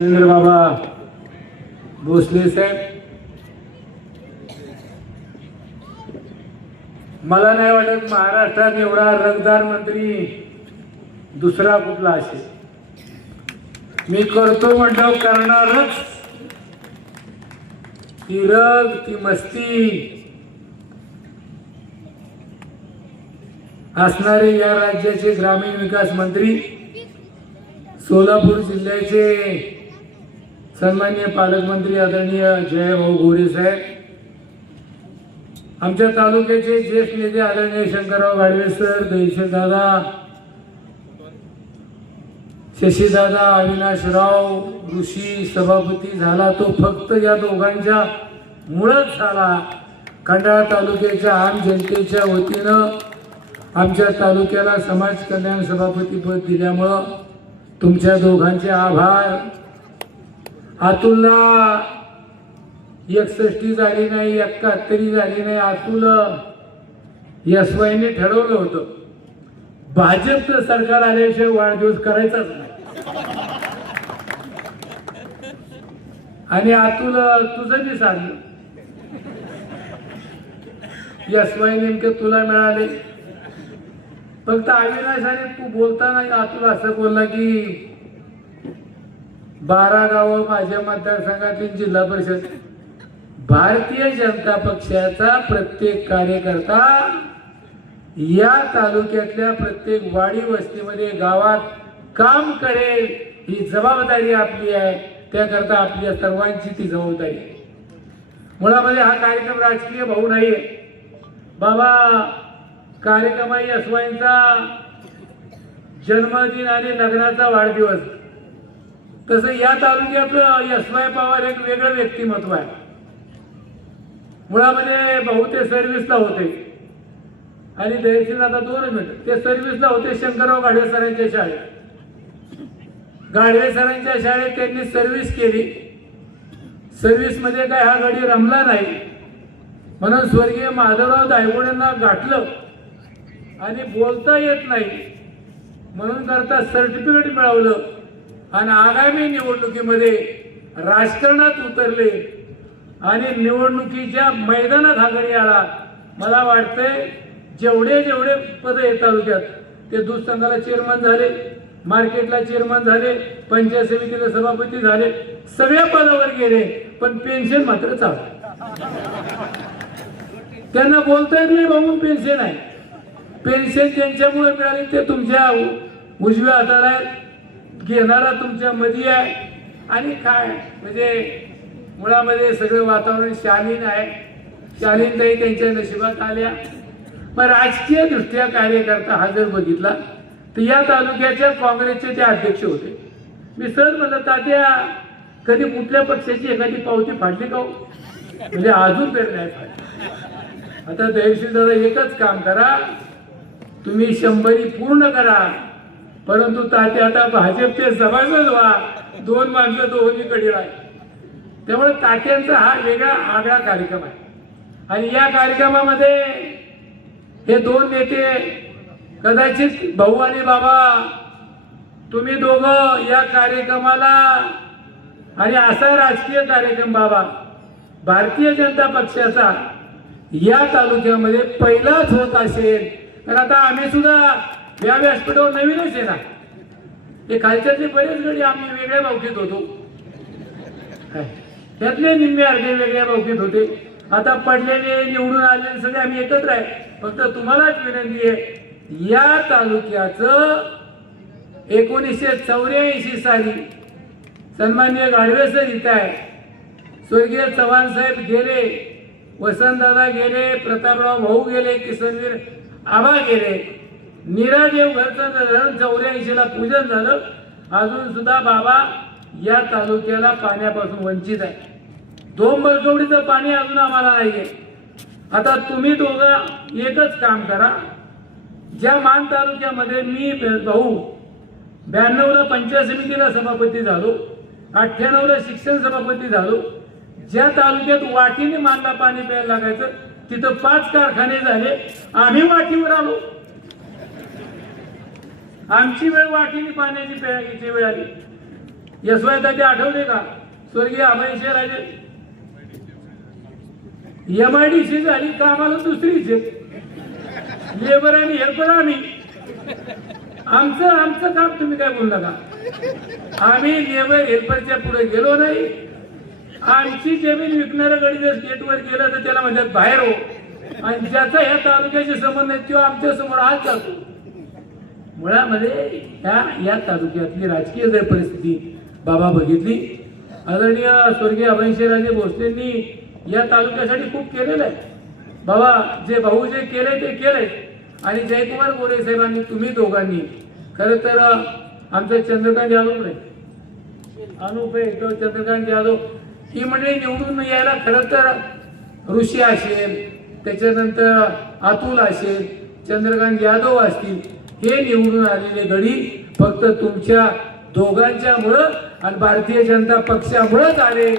बाबा भोसले साहेब, मला नाही वाटत महाराष्ट्रात एवढा रगदार मंत्री दुसरा कुठला असेल. मी करतो म्हटलं करणारच. ती रग, ती मस्ती असणारे या राज्याचे ग्रामीण विकास मंत्री, सोलापूर जिल्ह्याचे सन्माननीय पालकमंत्री आदरणीय जयभाऊ गोरे साहेब, आमच्या तालुक्याचे ज्येष्ठ नेते आदरणीय शंकरराव गाडवे सर, दहीशेदादा, शशीदादा, अविनाशराव ऋषी सभापती झाला तो फक्त या दोघांच्या मुळच झाला. खंडाळा तालुक्याच्या आम जनतेच्या वतीनं आमच्या तालुक्याला समाज कल्याण सभापतीपद दिल्यामुळं तुमच्या दोघांचे आभार. अतुलला 61 झाली नाही, 71 झाली नाही. अतुल एसवायने ठरवलं होतं भाजपचं सरकार आल्याशिवाय वाढदिवस करायचाच नाही. आणि अतुल तुझं बी सांगलं, एसवाय नेमके तुला मिळाले. फक्त अविनाशाने तू बोलताना अतुल असं बोलला की 12 गावं माझ्या मतदारसंघातील जिल्हा परिषद, भारतीय जनता पक्षाचा प्रत्येक कार्यकर्ता या तालुक्यातल्या प्रत्येक वाडी वस्तीमध्ये गावात काम करेल ही जबाबदारी आपली आहे. त्याकरता आपल्या सर्वांची ती जबाबदारी आहे. मुळामध्ये हा कार्यक्रम राजकीय भाऊ नाहीये बाबा. कार्यक्रम आहे यशवाईंचा जन्मदिन आणि लग्नाचा वाढदिवस. तसं या तालुक्यातलं यशवाई पवार एक वेगळं व्यक्तिमत्व आहे. मुळामध्ये भाऊ ते सर्व्हिसला होते आणि दयशील आता 2 मिनिट ते सर्व्हिसला होते शंकरराव गाडवे सरांच्या शाळेत. गाडवे सरांच्या शाळेत त्यांनी सर्व्हिस केली. सर्व्हिसमध्ये काय हा गडी रमला नाही म्हणून स्वर्गीय माधवराव दायगुडेंना गाठलं आणि बोलता येत नाही म्हणून करता सर्टिफिकेट मिळवलं आणि आगामी निवडणुकीमध्ये राजकारणात उतरले आणि निवडणुकीच्या मैदानात हा गडी आला. मला वाटतंय जेवढे जेवढे पद आहेत तालुक्यात ते दूध संघाला चेअरमन झाले, मार्केटला चेअरमन झाले, पंचायत समितीला सभापती झाले, सगळ्या पदावर गेले, पण पेन्शन मात्र चालू. त्यांना बोलता येत नाही म्हणून पेन्शन आहे. पेन्शन ज्यांच्यामुळे मिळाली ते तुमच्या उजव्या हाताला घेणारा तुमच्या मध्ये आहे. आणि काय म्हणजे मुळामध्ये सगळं वातावरण शालीन आहे. शालीनताई त्यांच्या नशिबात आल्या. पण राजकीय दृष्ट्या कार्यकर्ता हा जर बघितला तर या तालुक्याच्या काँग्रेसचे ते अध्यक्ष होते. मी सहज म्हणलं तात्या कधी कुठल्या पक्षाची एखादी पावती फाडली का? म्हणजे अजून तरी नाही फाडली. आता दयशील दादा एकच काम करा, तुम्ही 100 पूर्ण करा. परंतु तात्या आता भाजपचे सभासद व्हा. 2 माणसं दोन्हीकडे आहे. त्यामुळे तात्यांचा हा वेगळा आगळा कार्यक्रम आहे. आणि या कार्यक्रमामध्ये हे 2 नेते कदाचित भाऊ आणि बाबा तुम्ही दोघं या कार्यक्रमाला, आणि असा राजकीय कार्यक्रम बाबा भारतीय जनता पक्षाचा या तालुक्यामध्ये पहिलाच होत असेल. तर आता आम्ही सुद्धा या व्यासपीठावर नवीनच आहे ना. हे खालच्यातले बरेच गडी आम्ही वेगळ्या बावकीत होतो, त्यातले निम्मे अर्धे वेगळ्या बावकीत होते. आता पडलेले निवडून आलेले सगळे आम्ही एकत्र आहे. फक्त तुम्हालाच विनंती आहे, या तालुक्याचं 1984 साली सन्माननीय गाडवे सर इथं आहे, स्वर्गीय चव्हाण साहेब गेले, वसंतदादा गेले, प्रतापराव भाऊ गेले, किसनवीर आबा गेले, नीरादेव घरचं 84ला पूजन झालं. अजून सुद्धा बाबा या तालुक्याला पाण्यापासून वंचित आहे. 2 बरकवडीचं पाणी अजून आम्हाला नाहीये. आता तुम्ही दोघं एकच काम करा. ज्या मान तालुक्यामध्ये मी भाऊ 92ला पंचायत समितीला सभापती झालो, 98ला शिक्षण सभापती झालो, ज्या तालुक्यात वाटीने मानला पाणी प्यायला लागायचं तिथं 5 कारखाने झाले. आम्ही वाटीवर आलो. आमची वेळ वाटीने पाण्याची प्यायची वेळ आली. यशवंत ते आठवले का? स्वर्गीय अभयशे राजे MIDC झाली कामाला दुसरीच लेबर आणि हेल्पर आम्ही. आमचं काम तुम्ही काय बोलू नका. आम्ही लेबर हेल्परच्या पुढे गेलो नाही. आमची जमीन विकणाऱ्या गडी जर स्टेटवर गेलं तर त्याला म्हणतात बाहेर हो, आणि ज्याचा ह्या तालुक्याशी संबंध आहे तो आमच्या समोर हात जातो. मुळामध्ये या तालुक्यातली राजकीय जर परिस्थिती बाबा बघितली, आदरणीय स्वर्गीय अभयशेराजे भोसलेंनी या तालुक्यासाठी खूप केलेलं आहे. बाबा जे भाऊ जे केलंय ते केलंय. आणि जयकुमार गोरे साहेबांनी, तुम्ही दोघांनी खरं तर आमचं चंद्रकांत यादव नाही चंद्रकांत यादव ही मंडळी निवडून यायला खरं तर ऋषी असेल, त्याच्यानंतर अतुल असेल, चंद्रकांत यादव असतील, हे निवडून आलेले गडी फक्त तुमच्या दोघांच्या मुळे आणि भारतीय जनता पक्षामुळेच आले.